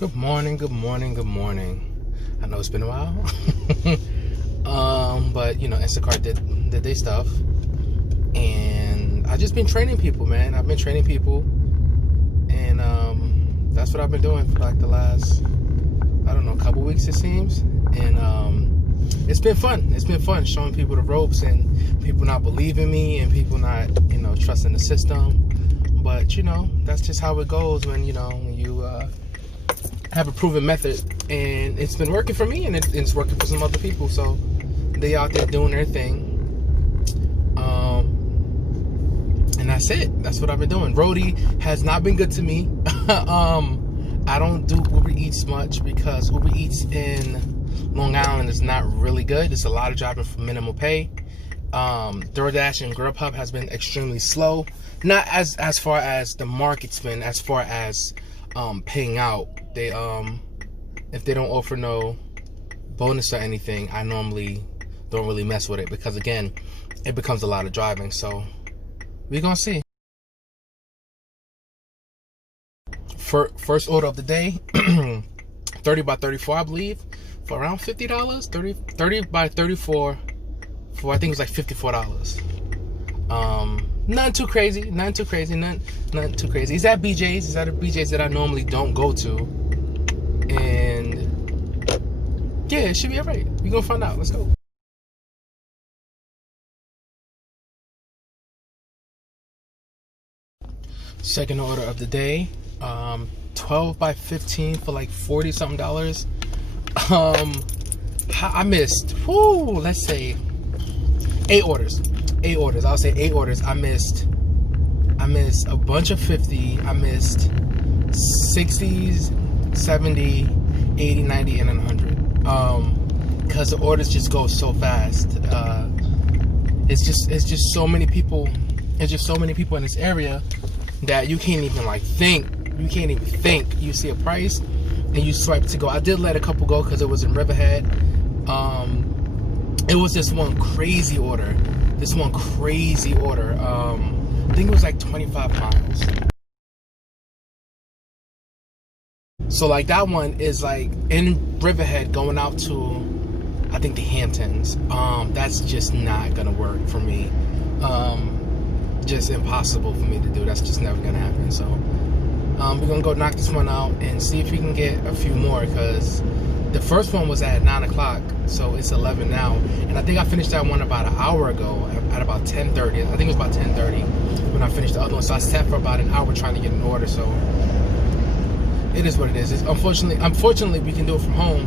Good morning, good morning, good morning. I know it's been a while. But you know, Instacart did their stuff. And I just been training people, man. I've been training people. And that's what I've been doing for like the last, I don't know, couple weeks it seems. And it's been fun. It's been fun showing people the ropes and people not believing me and people not, you know, trusting the system. But you know, that's just how it goes when you have a proven method, and it's been working for me, and it's working for some other people. So they out there doing their thing, and that's it. That's what I've been doing. Roadie has not been good to me. I don't do Uber Eats much because Uber Eats in Long Island is not really good. It's a lot of driving for minimal pay. DoorDash and Grubhub has been extremely slow. Not as far as the market's been, as far as paying out. They if they don't offer no bonus or anything, I normally don't really mess with it because again, it becomes a lot of driving. So we're gonna see. First order of the day, 30 by 34, I believe, for around $50. 30 by 34 for I think it was like $54. Nothing too crazy. Nothing too crazy. It's at BJ's. It's at a BJ's that I normally don't go to. And yeah, it should be alright. We're gonna find out. Let's go. Second order of the day. 12 by 15 for like $40 something. I missed, let's say 8 orders. I'll say 8 orders. I missed a bunch of 50. I missed 60s, 70, 80, 90, and 100. Because the orders just go so fast. It's just so many people. It's just so many people in this area that you can't even like think. You can't even think. You see a price and you swipe to go. I did let a couple go because it was in Riverhead. It was this one crazy order. I think it was like 25 miles. So like that one is like in Riverhead going out to, I think, the Hamptons. That's just not gonna work for me. Just impossible for me to do. That's just never gonna happen. So we're gonna go knock this one out and see if we can get a few more, because the first one was at 9 o'clock, so it's 11 now. And I think I finished that one about an hour ago at about 10:30. I think it was about 10:30 when I finished the other one. So I sat for about an hour trying to get an order. So it is what it is. Unfortunately, we can do it from home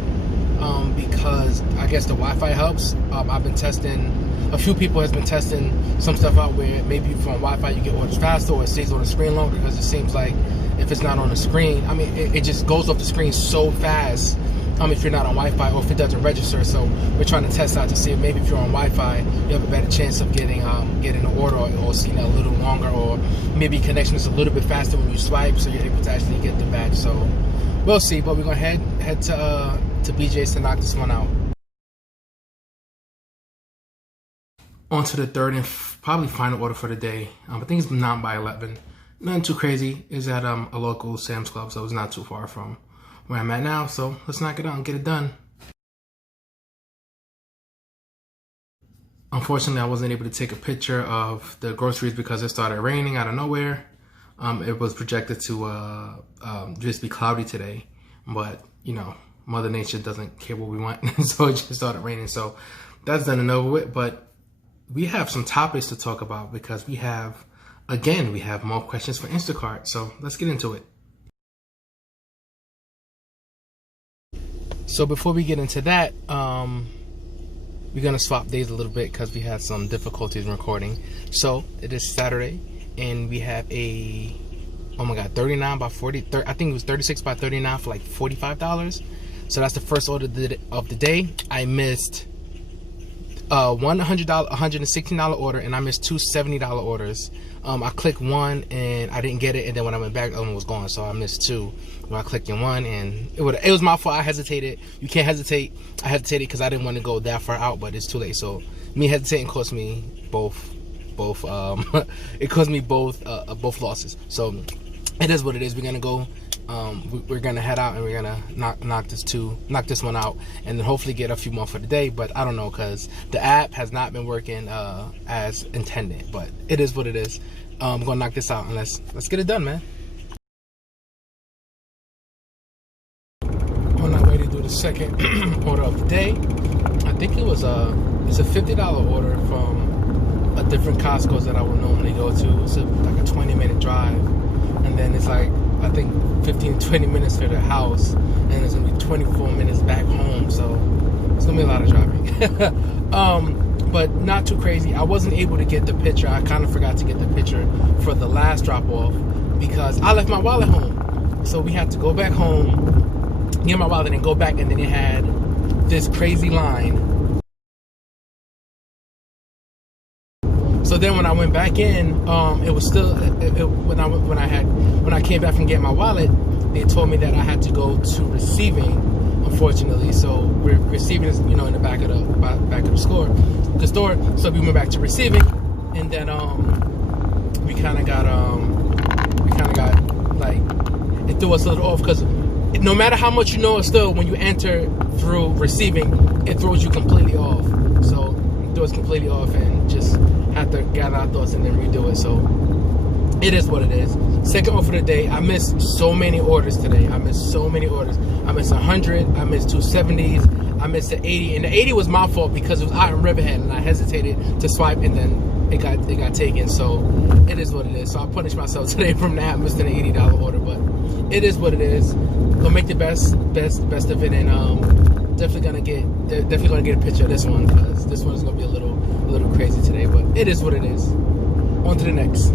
because I guess the Wi-Fi helps. I've been testing. A few people has been testing some stuff out where maybe from Wi-Fi you get orders faster or it stays on the screen longer, because it seems like if it's not on the screen, I mean, it just goes off the screen so fast. If you're not on Wi-Fi or if it doesn't register. So we're trying to test out to see if maybe if you're on Wi-Fi, you have a better chance of getting an order or seeing it a little longer, or maybe connection is a little bit faster when you swipe, so you're able to actually get the batch. So we'll see, but we're gonna head to BJ's to knock this one out. On to the third and probably final order for the day. I think it's 9 by 11. Nothing too crazy. It's at a local Sam's Club, so it's not too far from where I'm at now. So let's knock it out and get it done. Unfortunately, I wasn't able to take a picture of the groceries because it started raining out of nowhere. It was projected to just be cloudy today, but you know, Mother Nature doesn't care what we want, so it just started raining. So that's done and over with. But we have some topics to talk about because we have more questions for Instacart. So let's get into it. So before we get into that, we're gonna swap days a little bit because we had some difficulties in recording. So it is Saturday, and we have a 39 by 40. I think it was 36 by 39 for like $45. So that's the first order of the day. I missed $116 order, and I missed 2 $70 orders. I clicked one and I didn't get it, and then when I went back, the other one was gone. So I missed 2 when I clicked in one, and it was my fault. I hesitated. You can't hesitate. I hesitated because I didn't want to go that far out, but it's too late. So me hesitating cost me both it caused me both losses. So it is what it is. We're gonna go. We're gonna head out and we're gonna knock this one out, and then hopefully get a few more for the day. But I don't know, because the app has not been working as intended. But it is what it is. I'm gonna knock this out and let's get it done, man. On our way to do the second order of the day. I think it's a $50 order from a different Costco's that I would normally go to. It's like a 20-minute drive, and then it's like, I think 15-20 minutes to the house, and it's gonna be 24 minutes back home. So it's gonna be a lot of driving. But not too crazy. I wasn't able to get the picture. I kind of forgot to get the picture for the last drop off because I left my wallet home. So we had to go back home, get my wallet, and go back, and then it had this crazy line. So then when I went back in, it was still when I came back from getting my wallet, they told me that I had to go to receiving, unfortunately. So we're receiving is, in the back of the store. So we went back to receiving, and then we kind of got like, it threw us a little off, because no matter how much still when you enter through receiving, it throws you completely off. So it throws completely off, and just have to gather our thoughts and then redo it. So it is what it is. Second order for the day. I missed so many orders today. I missed 100. I missed 270s. I missed the 80, and the 80 was my fault because it was out in Riverhead, and I hesitated to swipe, and then it got taken. So it is what it is. So I punished myself today from that, missing an $80 order, but it is what it is. Gonna make the best of it, and definitely gonna get a picture of this one, because this one is gonna be a little crazy today. But it is what it is. On to the next.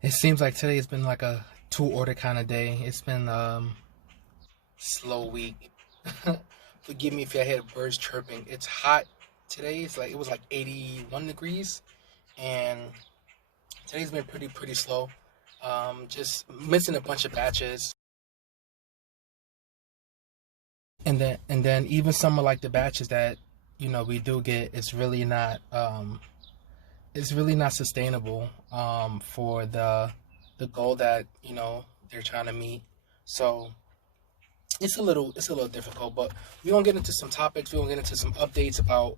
It seems like today has been like a 2-order kind of day. It's been slow week. Forgive me if I hear birds chirping. It's hot today. It was like 81 degrees, and today's been pretty slow. Just missing a bunch of batches, and then even some of like the batches that we do get, it's really not sustainable for the goal that they're trying to meet. So it's a little difficult, but we're gonna get into some topics. We're gonna get into some updates about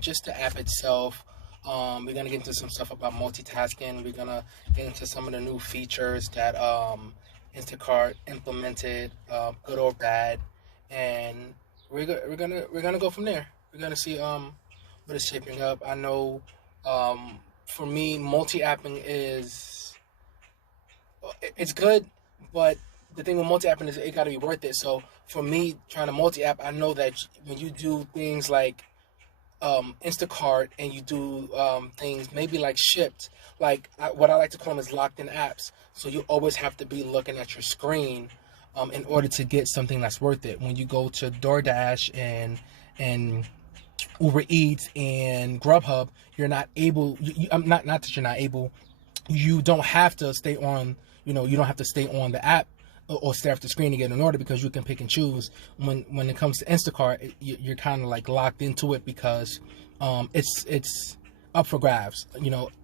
just the app itself. We're gonna get into some stuff about multitasking. We're gonna get into some of the new features that Instacart implemented, good or bad, and we're gonna go from there. We're gonna see what is shaping up. I know for me, multi-apping it's good, but the thing with multi-apping is it got to be worth it. So for me, trying to multi-app, I know that when you do things like Instacart, and you do things maybe like Shipped, what I like to call them is locked-in apps. So you always have to be looking at your screen in order to get something that's worth it. When you go to DoorDash and Uber Eats and Grubhub, you're not able. Not that you're not able. You don't have to stay on. You don't have to stay on the app or stare at the screen to get an order, because you can pick and choose. When it comes to Instacart, you're kind of like locked into it, because it's up for grabs.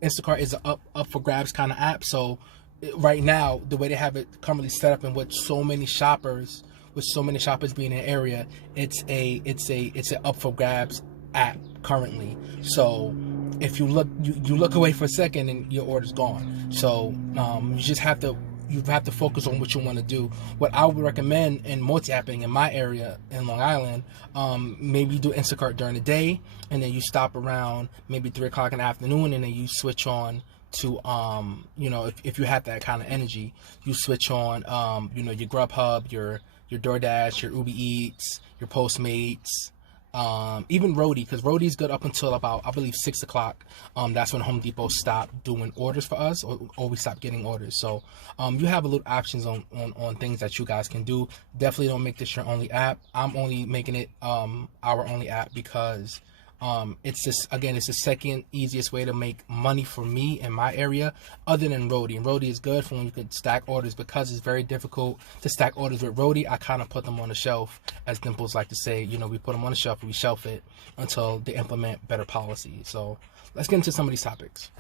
Instacart is a up for grabs kind of app. So right now, the way they have it currently set up, and with so many shoppers being in the area, it's a up for grabs app currently. So if you look away for a second, and your order's gone. So you have to focus on what you want to do. What I would recommend in multi-apping in my area in Long Island, maybe do Instacart during the day, and then you stop around maybe 3 o'clock in the afternoon, and then you switch on to if you have that kind of energy, you switch on your Grubhub, your DoorDash, your Uber Eats, your Postmates, even Roadie, because Roadie's good up until about, I believe, 6 o'clock. That's when Home Depot stopped doing orders for us, or we stopped getting orders. So you have a little options on things that you guys can do. Definitely don't make this your only app. I'm only making it our only app because it's the second easiest way to make money for me in my area, other than Roadie. And Roadie is good for when you can stack orders, because it's very difficult to stack orders with Roadie. I kind of put them on the shelf, as Dimples like to say. We put them on the shelf and we shelf it until they implement better policy. So let's get into some of these topics.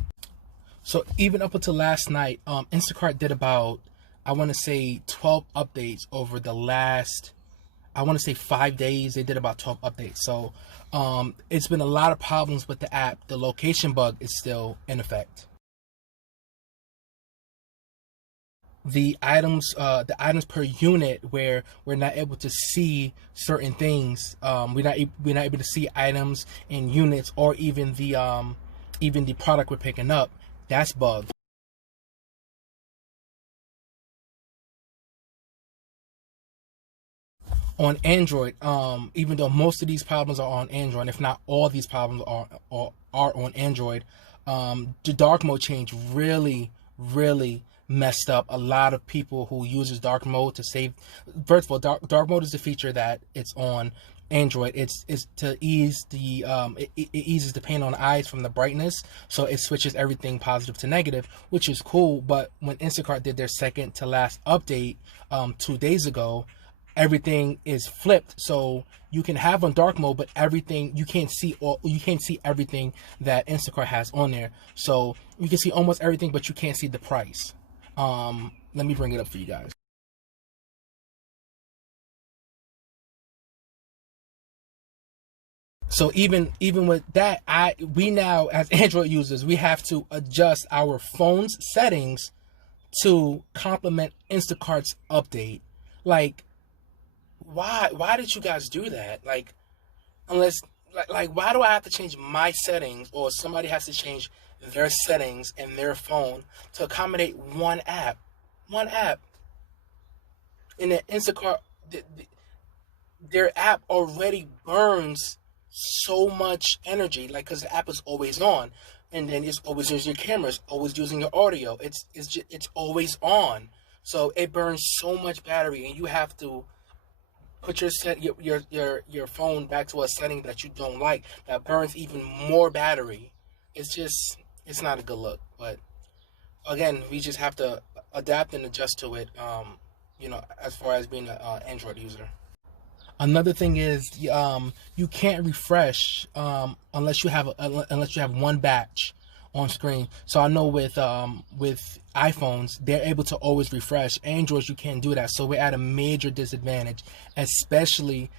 So even up until last night, Instacart did about, I want to say 12 updates over the last, I want to say 5 days. They did about 12 updates. So it's been a lot of problems with the app. The location bug is still in effect. The items per unit, where we're not able to see certain things. We're not able to see items in units, or even the product we're picking up. That's bugged. On Android, even though most of these problems are on Android, if not all these problems are on Android, the dark mode change really messed up a lot of people who uses dark mode to save. First of all, dark mode is a feature that it's on Android. It's to ease it eases the pain on the eyes from the brightness, so it switches everything positive to negative, which is cool. But when Instacart did their second to last update 2 days ago, everything is flipped, so you can have on dark mode, but everything you can't see everything that Instacart has on there. So you can see almost everything, but you can't see the price. Let me bring it up for you guys. So even with that, we now, as Android users, we have to adjust our phone's settings to complement Instacart's update. Like, why did you guys do that? Like, unless like why do I have to change my settings, or somebody has to change their settings in their phone to accommodate one app? In the Instacart, their app already burns so much energy, like, because the app is always on, and then it's always using your cameras, always using your audio. It's always on, so it burns so much battery, and you have to put your phone back to a setting that you don't like, that burns even more battery. It's not a good look. But again, we just have to adapt and adjust to it. As far as being an Android user. Another thing is, you can't refresh unless you have one batch on screen. So I know with iPhones, they're able to always refresh. Androids, you can't do that. So we're at a major disadvantage, especially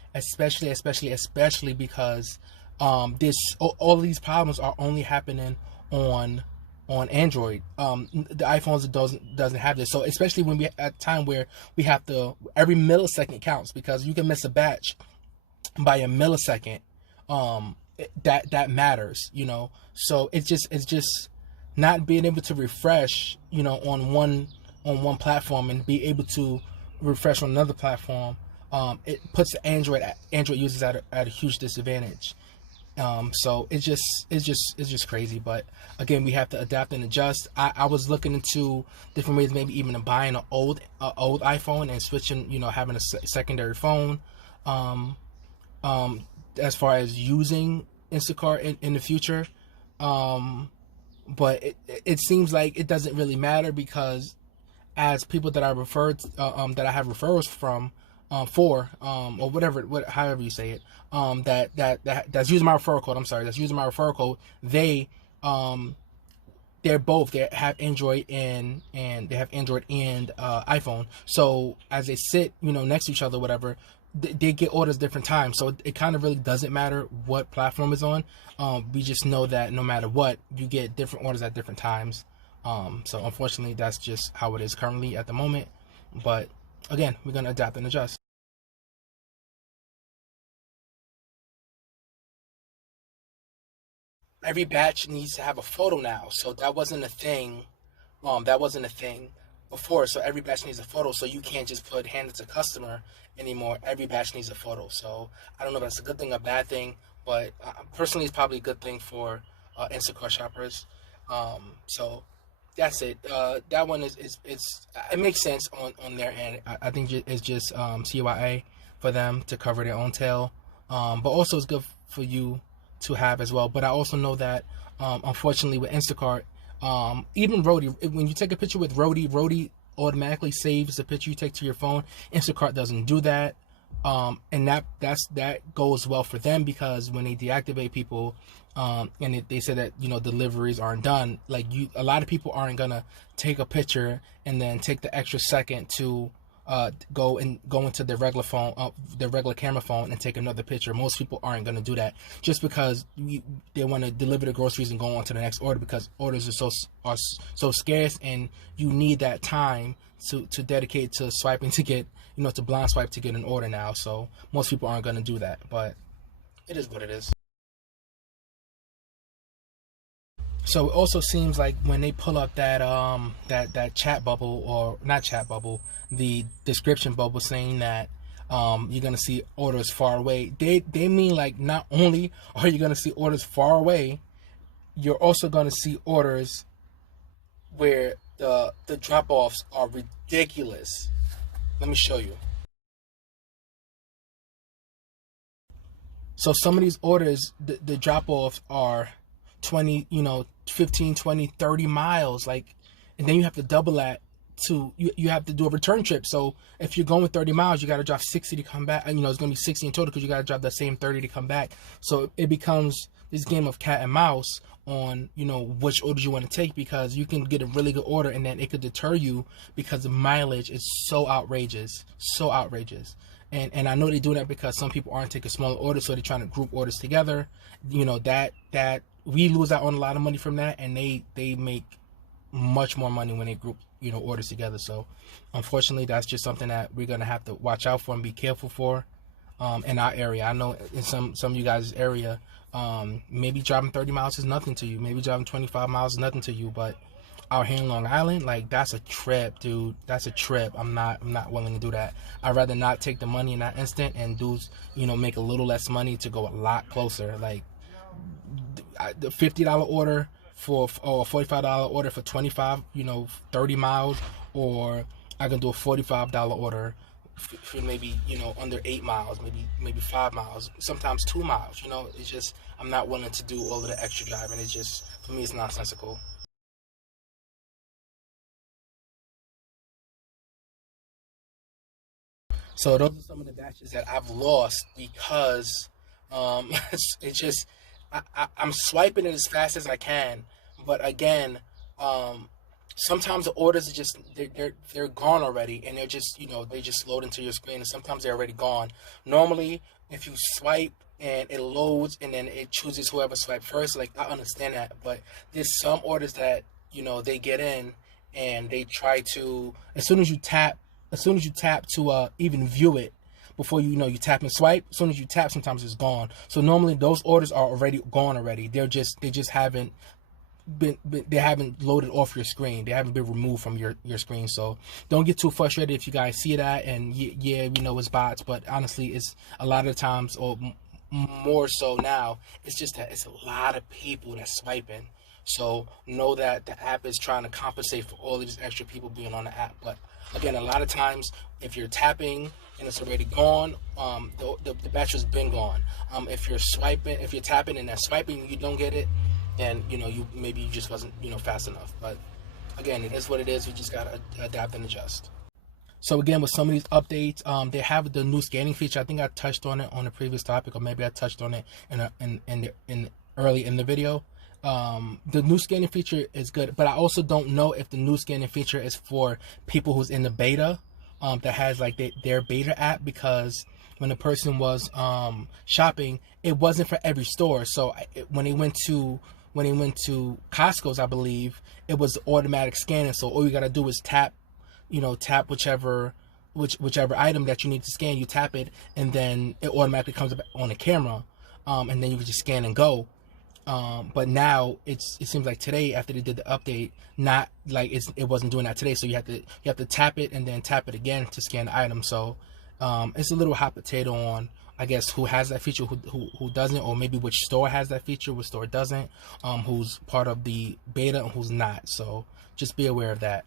because all of these problems are only happening on Android. The iPhones doesn't have this. So especially when we at a time where we have to, every millisecond counts, because you can miss a batch by a millisecond. That matters, So it's just not being able to refresh, on one platform, and be able to refresh on another platform. It puts the Android users at a huge disadvantage. So it's just crazy. But again, we have to adapt and adjust. I was looking into different ways, maybe even buying an old iPhone and switching, having a secondary phone. As far as using Instacart in the future. But it seems like it doesn't really matter, because as people that I referred, that I have referrals from, for, or however you say it, that's using my referral code. I'm sorry, that's using my referral code. They have Android and they have Android and iPhone. So as they sit, next to each other, whatever, they get orders different times. So it kind of really doesn't matter what platform is on. We just know that no matter what, you get different orders at different times. So unfortunately, that's just how it is currently at the moment. But again, we're going to adapt and adjust. Every batch needs to have a photo now. So that wasn't a thing. That wasn't a thing before. So every batch needs a photo. So you can't just hand it to customer anymore. Every batch needs a photo. So I don't know if that's a good thing or a bad thing, but personally, it's probably a good thing for Instacart shoppers. So that's it. That one it makes sense on their end. I think it's just CYA for them to cover their own tail. But also it's good for you to have as well. But I also know that unfortunately with Instacart, even Roadie, when you take a picture with Roadie automatically saves the picture you take to your phone. Instacart doesn't do that. And that goes well for them, because when they deactivate people, and they say that deliveries aren't done, like a lot of people aren't gonna take a picture and then take the extra second to go into their regular phone, their regular camera phone, and take another picture. Most people aren't gonna do that, just because they want to deliver the groceries and go on to the next order, because orders are so scarce, and you need that time to dedicate to swiping to get to blind swipe to get an order now. So most people aren't gonna do that, but it is what it is. So it also seems like when they pull up that chat bubble, or not chat bubble, the description bubble, saying that you're gonna see orders far away, they mean like not only are you gonna see orders far away, you're also gonna see orders where the drop offs are ridiculous. Let me show you. So some of these orders, the drop offs are 20, 15, 20, 30 miles. Like, and then you have to double that you have to do a return trip. So if you're going 30 miles, you got to drive 60 to come back. And, it's going to be 60 in total, because you got to drive that same 30 to come back. So it becomes this game of cat and mouse on, which orders you want to take, because you can get a really good order and then it could deter you because the mileage is so outrageous. So outrageous. And I know they're doing that because some people aren't taking smaller orders, so they're trying to group orders together. That we lose out on a lot of money from that, and they make much more money when they group orders together. So unfortunately, that's just something that we're gonna have to watch out for and be careful for in our area. I know in some of you guys' area, maybe driving 30 miles is nothing to you, maybe driving 25 miles is nothing to you, but out here in Long Island, like, that's a trip, dude. That's a trip. I'm not willing to do that. I'd rather not take the money in that instant and make a little less money to go a lot closer. Like, the $50 order or $45 order for 25, 30 miles, or I can do a $45 order for maybe, under 8 miles, maybe 5 miles, sometimes 2 miles. It's just, I'm not willing to do all of the extra driving. It's just, for me, it's nonsensical. So those are some of the batches that I've lost because it's just I'm swiping it as fast as I can, but again, um, sometimes the orders are just they're gone already, and they're just they just load into your screen, and sometimes they're already gone. Normally, if you swipe and it loads and then it chooses whoever swiped first, like, I understand that, but there's some orders that they get in and they try to, as soon as you tap to even view it, before you tap and swipe, as soon as you tap, sometimes it's gone. So normally those orders are already gone already. They just haven't they haven't loaded off your screen. They haven't been removed from your screen. So don't get too frustrated if you guys see that, and yeah, it's bots, but honestly, it's a lot of times, or more so now, it's just that it's a lot of people that's swiping. So know that the app is trying to compensate for all of these extra people being on the app. But again, a lot of times, if you're tapping and it's already gone, the battery's been gone. If you're tapping and then swiping, you don't get it, then you just wasn't fast enough. But again, it is what it is. You just gotta adapt and adjust. So again, with some of these updates, they have the new scanning feature. I think I touched on it on the previous topic, or maybe I touched on it in early in the video. The new scanning feature is good, but I also don't know if the new scanning feature is for people who's in the beta, that has like their beta app, because when the person was shopping, it wasn't for every store. So when they went to Costco's, I believe, it was automatic scanning. So all you gotta do is tap whichever item that you need to scan. You tap it, and then it automatically comes up on the camera, and then you can just scan and go. But now it seems like today, after they did the update, not like it wasn't doing that today. So you have to tap it and then tap it again to scan the item. So it's a little hot potato on, I guess, who has that feature, who doesn't, or maybe which store has that feature, which store doesn't, who's part of the beta and who's not. So just be aware of that.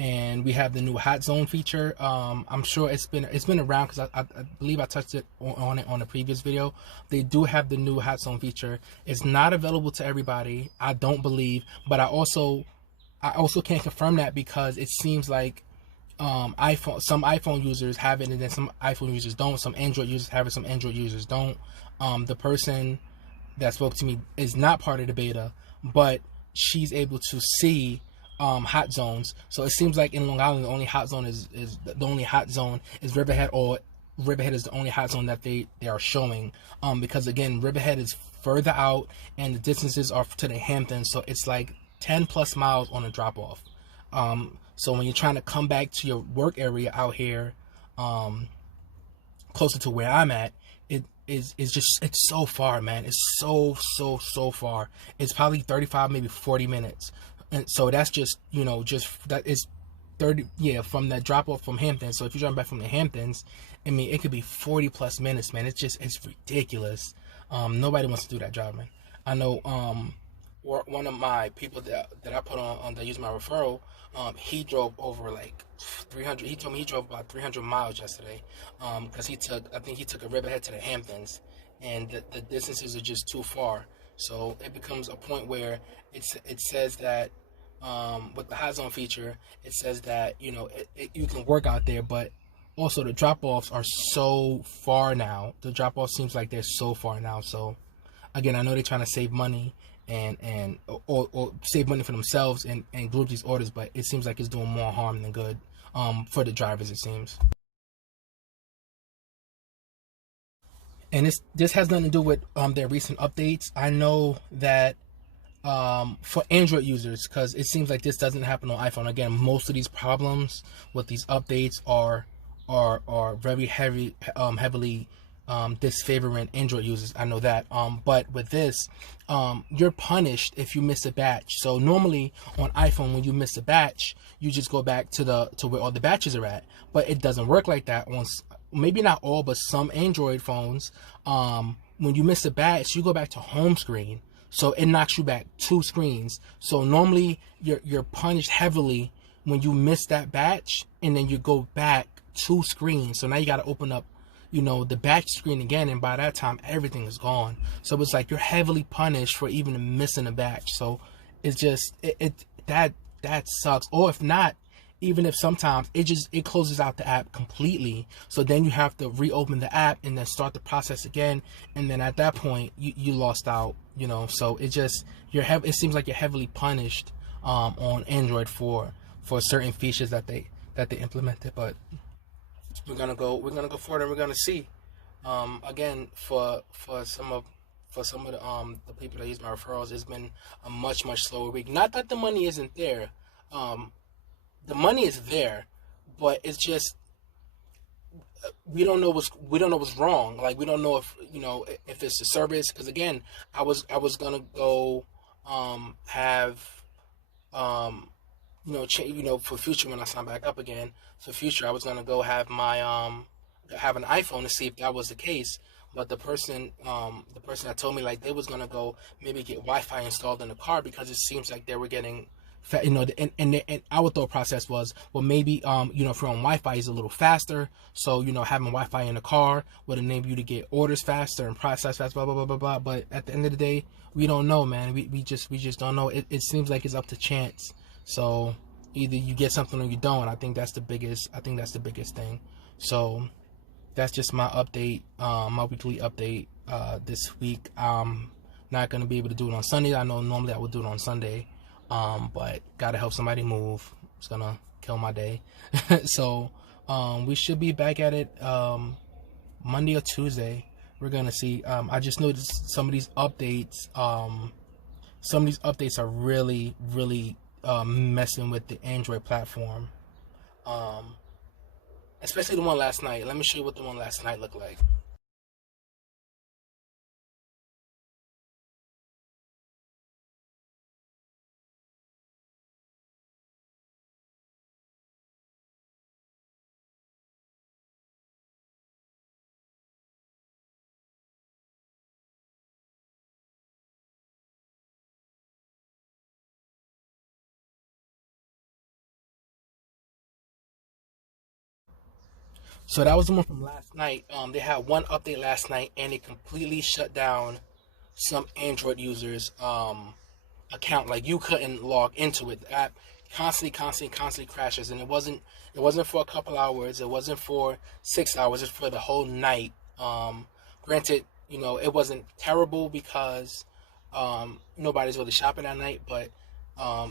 And we have the new hot zone feature. I'm sure it's been around, because I believe I touched on it on a previous video. They do have the new hot zone feature. It's not available to everybody, I don't believe, but I also can't confirm that, because it seems like some iPhone users have it, and then some iPhone users don't. Some Android users have it, some Android users don't. The person that spoke to me is not part of the beta, but she's able to see hot zones. So it seems like in Long Island, the only hot zone is Riverhead, or Riverhead is the only hot zone that they are showing. Because again, Riverhead is further out, and the distances are to the Hamptons, so it's like 10 plus miles on a drop off. So when you're trying to come back to your work area out here, closer to where I'm at, it's so far, man. It's so far. It's probably 35, maybe 40 minutes. And so that's just, that is 30, from that drop off from Hamptons. So if you jump back from the Hamptons, I mean, it could be 40 plus minutes, man. It's ridiculous. Nobody wants to do that job, man. I know, one of my people that I put on that used my referral, he drove over like 300. He told me he drove about 300 miles yesterday, because I think he took a Riverhead to the Hamptons, and the distances are just too far. So it becomes a point where it says that, with the hot zone feature, it says that you can work out there, but also the drop offs are so far now. The drop off seems like they're so far now. So again, I know they're trying to save money or save money for themselves and group these orders, but it seems like it's doing more harm than good, for the drivers, it seems. And this has nothing to do with their recent updates. I know that, for Android users, because it seems like this doesn't happen on iPhone. Again, most of these problems with these updates are very heavily disfavoring Android users. I know that. But with this, you're punished if you miss a batch. So normally on iPhone, when you miss a batch, you just go back to where all the batches are at. But it doesn't work like that on, maybe not all, but some Android phones. When you miss a batch, you go back to home screen. So it knocks you back 2 screens. So normally you're punished heavily when you miss that batch, and then you go back 2 screens. So now you got to open up, the batch screen again, and by that time everything is gone. So it's like you're heavily punished for even missing a batch. So it's just that sucks. Or if not, even if sometimes it closes out the app completely, so then you have to reopen the app and then start the process again, and then at that point you lost out. So it seems like you're heavily punished on Android for certain features that they implemented. But we're gonna go forward, and we're gonna see. Again, for some of the people that use my referrals, it's been a much slower week. Not that the money isn't there. The money is there, but it's just we don't know what's wrong. Like, we don't know if it's the service. Because again, I was gonna go have for future, when I sign back up again for future, I was gonna go have my have an iPhone to see if that was the case. But the person that told me, like, they was gonna go maybe get Wi-Fi installed in the car, because it seems like they were getting, and our thought process was, well, maybe if you're on Wi-Fi is a little faster, so having Wi-Fi in the car would enable you to get orders faster and process faster, blah blah blah blah blah. But at the end of the day, we don't know, man. We just don't know. It seems like it's up to chance. So either you get something or you don't. I think that's the biggest thing. So that's just my update, my weekly update this week. I'm not gonna be able to do it on Sunday. I know normally I would do it on Sunday. But gotta help somebody move. It's gonna kill my day. So we should be back at it Monday or Tuesday. We're gonna see. I just noticed some of these updates are really messing with the Android platform, especially the one last night. Let me show you what the one last night looked like. So that was the one from last night. They had one update last night, and it completely shut down some Android users' account. Like, you couldn't log into it. The app constantly crashes, and it wasn't for a couple hours, it wasn't for 6 hours, it's for the whole night. Granted, it wasn't terrible because nobody's really shopping at night, but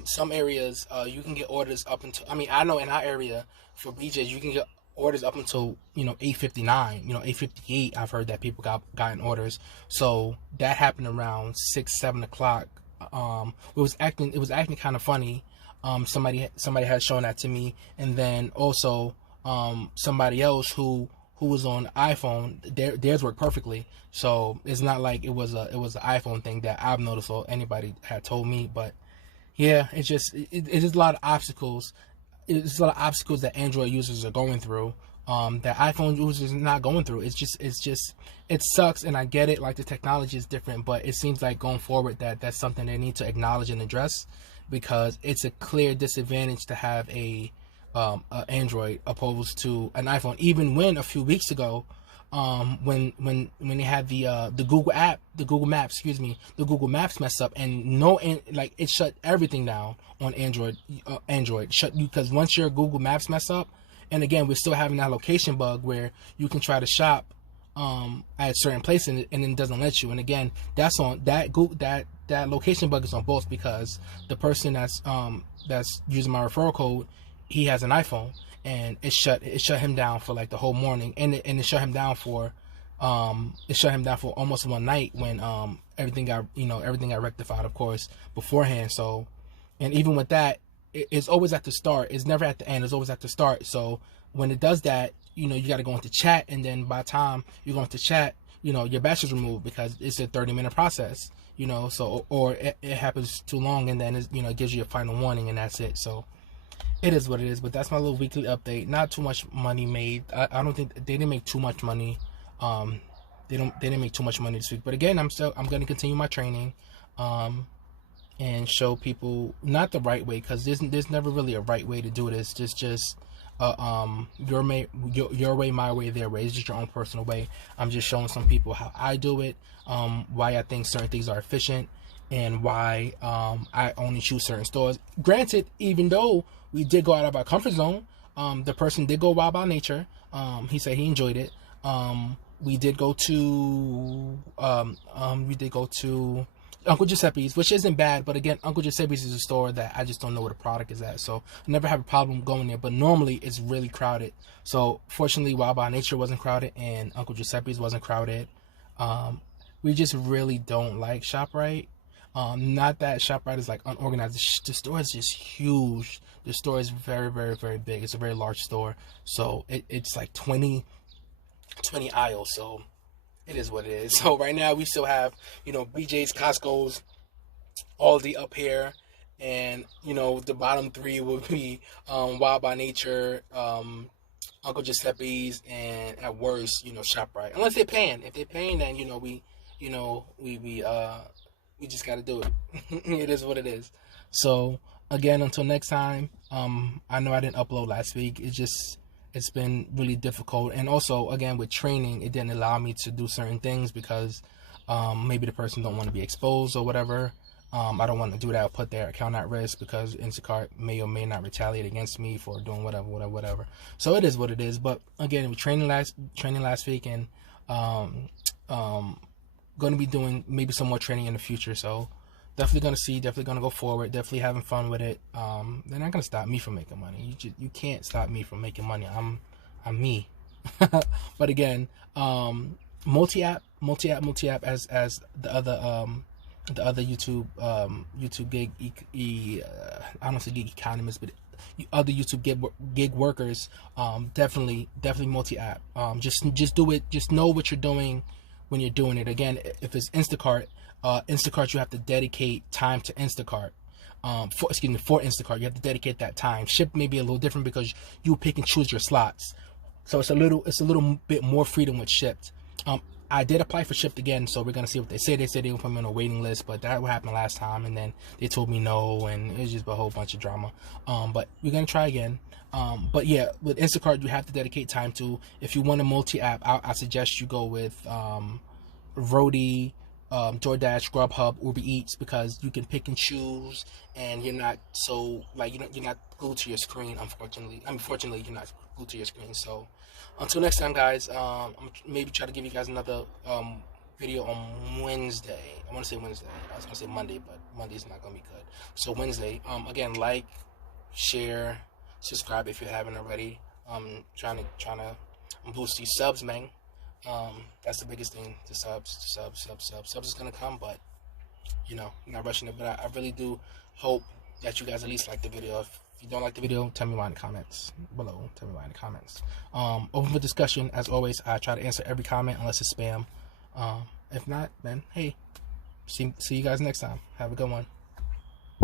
some areas you can get orders up until, I know in our area for BJ's you can get orders up until 8:59, 8:58. I've heard that people gotten orders. So that happened around 6-7 o'clock. It was acting kind of funny. Somebody had shown that to me, and then also somebody else who was on iPhone, theirs worked perfectly. So it's not like it was an iPhone thing that I've noticed or anybody had told me. But yeah, it is a lot of obstacles. It's a lot of obstacles that Android users are going through, that iPhone users are not going through. It sucks, and I get it. Like, the technology is different, but it seems like going forward that's something they need to acknowledge and address, because it's a clear disadvantage to have a Android opposed to an iPhone. Even when a few weeks ago, when they had the Google Maps mess up, and it shut everything down on Android. Because once your Google Maps mess up, and again, we're still having that location bug where you can try to shop at a certain place and it doesn't let you. And again, that's on that location bug is on both, because the person that's using my referral code, he has an iPhone, and it shut him down for like the whole morning, and it shut him down for almost one night, when everything got rectified, of course, beforehand. So, and even with that, it's always at the start. It's never at the end. It's always at the start. So when it does that, you got to go into chat, and then by the time you go into chat, your battery's removed, because it's a 30-minute process. So, or it happens too long, and then it gives you a final warning, and that's it. So it is what it is. But that's my little weekly update. Not too much money made. I don't think they didn't make too much money. They didn't make too much money this week. But again, I'm going to continue my training, and show people not the right way, because there's never really a right way to do this. Just your way, my way, their way. It's just your own personal way. I'm just showing some people how I do it, why I think certain things are efficient, and why I only choose certain stores. Granted, even though we did go out of our comfort zone, the person did go Wild by Nature. He said he enjoyed it. We did go to Uncle Giuseppe's, which isn't bad, but again, Uncle Giuseppe's is a store that I just don't know where the product is at, so I never have a problem going there, but normally it's really crowded. So fortunately, Wild by Nature wasn't crowded, and Uncle Giuseppe's wasn't crowded. We just really don't like ShopRite. Not that ShopRite is like unorganized. The store is just huge. The store is very, very, very big. It's a very large store, so it's like 20 aisles, so it is what it is. So right now we still have, BJ's, Costco's, Aldi up here, and the bottom three will be Wild by Nature, Uncle Giuseppe's, and at worst, ShopRite. Unless they're paying. If they're paying, then we just gotta do it. It is what it is. So again, until next time. I know I didn't upload last week. It's been really difficult, and also again with training, it didn't allow me to do certain things because maybe the person don't want to be exposed or whatever. I don't want to do that or put their account at risk, because Instacart may or may not retaliate against me for doing whatever. So it is what it is. But again, we training last week, and going to be doing maybe some more training in the future. So definitely going to go forward, definitely having fun with it. They're not going to stop me from making money. You can't stop me from making money. I'm me. But again, multi-app as the other YouTube gig, I don't say gig economists, but other YouTube gig workers, definitely multi-app. Just do it. Just know what you're doing when you're doing it. Again, if it's Instacart, you have to dedicate time to Instacart. For Instacart, you have to dedicate that time. Shipt may be a little different because you pick and choose your slots, so it's a little bit more freedom with Shipt. I did apply for Shipt again, so we're gonna see what they say. They said they would put me on a waiting list, but that happened last time, and then they told me no, and it was just a whole bunch of drama. But we're gonna try again. But yeah, with Instacart, you have to dedicate time to. If you want a multi-app, I suggest you go with Rody, DoorDash, Grubhub, Uber Eats, because you can pick and choose, and you're not so like you're not glued to your screen. Unfortunately, fortunately, you're not glued to your screen. So until next time, guys, I'm maybe try to give you guys another video on Wednesday. I want to say Wednesday. I was gonna say Monday, but Monday's not gonna be good. So Wednesday, again, like, share, subscribe if you haven't already. Trying to boost these subs, man. That's the biggest thing. The subs is gonna come, but I'm not rushing it. But I really do hope that you guys at least like the video. If you don't like the video, tell me why in the comments below. Tell me why in the comments. Open for discussion as always. I try to answer every comment unless it's spam. If not, then hey, see you guys next time. Have a good one.